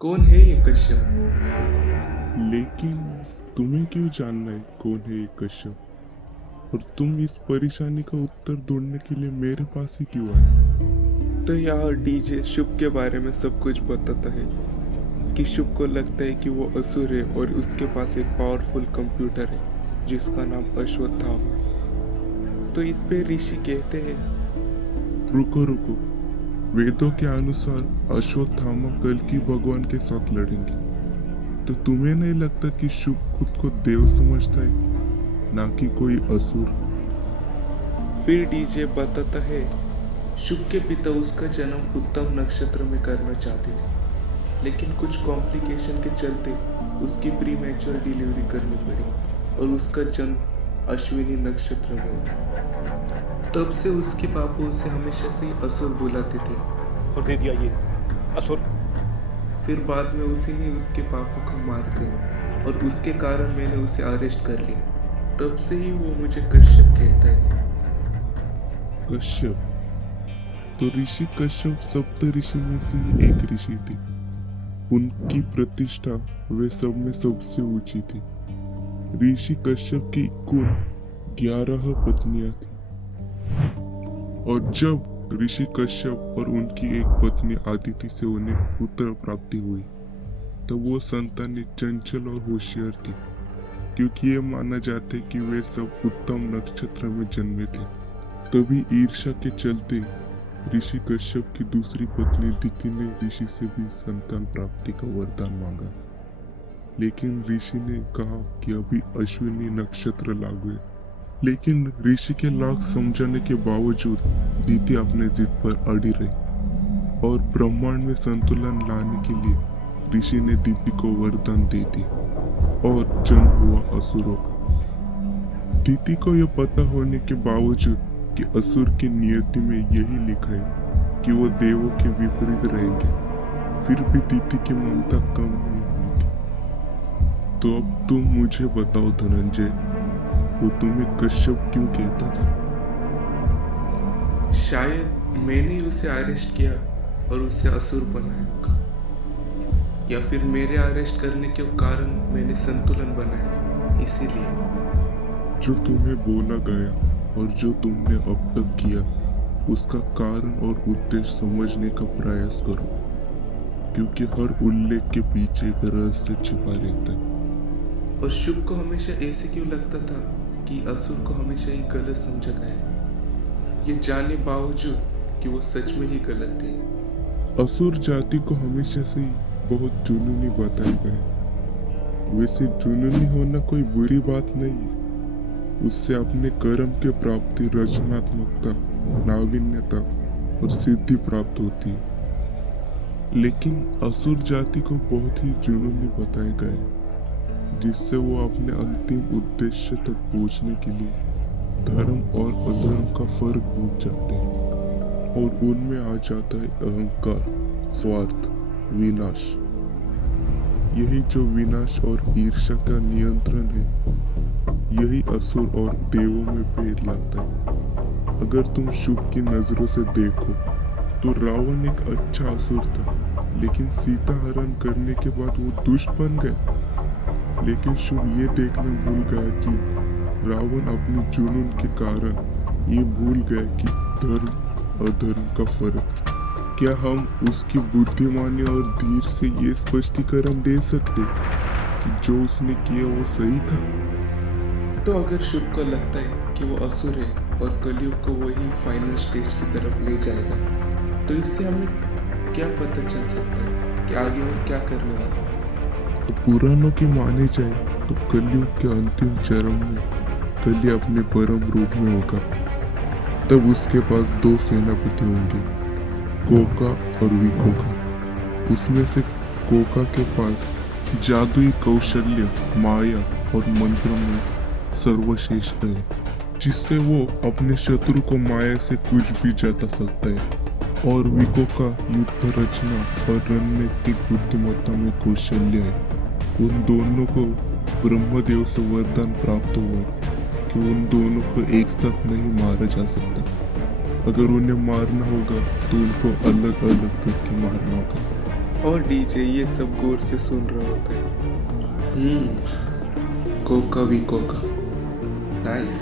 कौन है ये कश्यप? लेकिन तुम्हें क्यों जानना है कौन है ये कश्यप? और तुम इस परेशानी का उत्तर ढूंढने के लिए मेरे पास ही क्यों आए? तो यार डीजे शुभ के बारे में सब कुछ बताता है कि शुभ को लगता है कि वो असुर है और उसके पास एक पावरफुल कंप्यूटर है जिसका नाम अश्वत्थामा। तो इस पे ऋषि कहते हैं। रुको रुको, वेदों के अनुसार अश्वत्थामा कल की भगवान के साथ लड़ेंगे। तो तुम्हें नहीं लगता कि शुभ खुद को देव समझता है, ना कि कोई असुर? फिर डीजे बताता है शुभ के पिता उसका जन्म उत्तम नक्षत्र में करना चाहते थे, लेकिन कुछ कॉम्प्लिकेशन के चलते उसकी प्री मैच्योर डिलीवरी करनी पड़ी और उसका जन्म अश्विनी नक्षत्र में हुआ। तब से उसके पापा उसे हमेशा से ही असुर बुलाते थे। और दे दिया ये असुर। फिर बाद में उसी ने उसके पापा को मार दिया और उसके कारण मैंने उसे अरेस्ट कर लिया। तब से ही वो मुझे कश्यप कहता है। कश्यप? तो ऋषि कश्यप सप्त ऋषि में से ही एक ऋषि थे। उनकी प्रतिष्ठा वे सब में सबसे ऊंची थी। ऋषि कश्यप की कुल 11 पत्नियां थी। और जब ऋषि कश्यप और उनकी एक पत्नी आदिति से उन्हें पुत्र प्राप्ति हुई, तब वो संतानें चंचल और होशियार थी, क्योंकि ये माना जाता है कि वे सब उत्तम नक्षत्र में जन्मे थे। तभी ईर्ष्या के चलते ऋषि कश्यप की दूसरी पत्नी दिति ने ऋषि से भी संतान प्राप्ति का वरदान मांगा। लेकिन ऋषि ने कहा कि अभी अश्विनी नक्षत्र लागू है। लेकिन ऋषि के लाख समझाने के बावजूद दिति अपने जिद पर अड़ी रही और ब्रह्मांड में संतुलन लाने के लिए ऋषि ने दिति को वरदान दे दी और जन्म हुआ असुरों का। दिति को यह पता होने के बावजूद कि असुर की नियति में यही लिखा है कि वो देवों के विपरीत रहेंगे, फिर भी दिति की ममता कम नहीं हुई थी। तो अब तुम मुझे बताओ धनंजय, वो तुम्हें कश्यप क्यों कहता था? शायद मैंने ही उसे अरेस्ट किया और उसे असुर बनाया होगा, या फिर मेरे अरेस्ट करने के कारण मैंने संतुलन बनाया, इसीलिए। जो तुम्हें बोला गया और जो तुमने अब तक किया, उसका कारण और उद्देश्य समझने का प्रयास करो, क्योंकि हर उल्लेख के पीछे एक रहस्य छिपा रहता है। और शुभ को हमेशा ऐसे क्यों लगता था कि असुर को हमेशा ही गलत समझा गया, ये जाने बावजूद कि वो सच में ही गलत थे। असुर जाति को हमेशा से ही बहुत जुनूनी बताया गया। वैसे जुनूनी होना कोई बुरी बात नहीं है, उससे अपने कर्म के प्राप्ति रचनात्मकता, नावीन्यता और सिद्धि प्राप्त होती है। लेकिन असुर जाति को बहुत ही जुनूनी बताया गया है, जिससे वो अपने अंतिम उद्देश्य तक पहुंचने के लिए धर्म और अधर्म का फर्क भूल जाते हैं और उनमें आ जाता है अहंकार, स्वार्थ, विनाश। यही जो विनाश और ईर्ष्या का नियंत्रण है, यही असुर और देवों में भेद लाता है। अगर तुम शुभ की नजरों से देखो तो रावण एक अच्छा असुर था, लेकिन सीता हरण करने के बाद वो दुष्ट बन गया। लेकिन शुभ ये देखना भूल गया कि रावण अपने जुनून के कारण ये भूल गया कि धर्म अधर्म का फर्क। क्या हम उसकी बुद्धिमानी और धीर से ये स्पष्टीकरण दे सकते कि जो उसने किया वो सही था? तो अगर शुभ को लगता है कि वो असुर है और कलयुग को वही फाइनल स्टेज की तरफ ले जाएगा, तो इससे हमें क्या पता चल सकता है कि आगे वो क्या करने वाला है? तो पुराणों की माने जाए तो कलयुग के अंतिम चरण में कली अपने परम रूप में होगा। तब उसके पास 2 सेनापति होंगे, कोका और विकोका। उसमें से कोका के पास जादुई कौशल्य, माया और मंत्र में सर्वश्रेष्ठ है, जिससे वो अपने शत्रु को माया से कुछ भी जता सकता है। और विकोका युद्ध रचना और रणनीतिक बुद्धिमत्ता में कौशल्य है। उन दोनों को ब्रह्मदेव से वरदान प्राप्त हुआ कि उन दोनों को एक साथ नहीं मारा जा सकता। अगर उन्हें मारना होगा तो उनको अलग अलग करके मारना होगा। और डीजे ये सब गौर से सुन रहा होता है। कोका भी कोका, नाइस।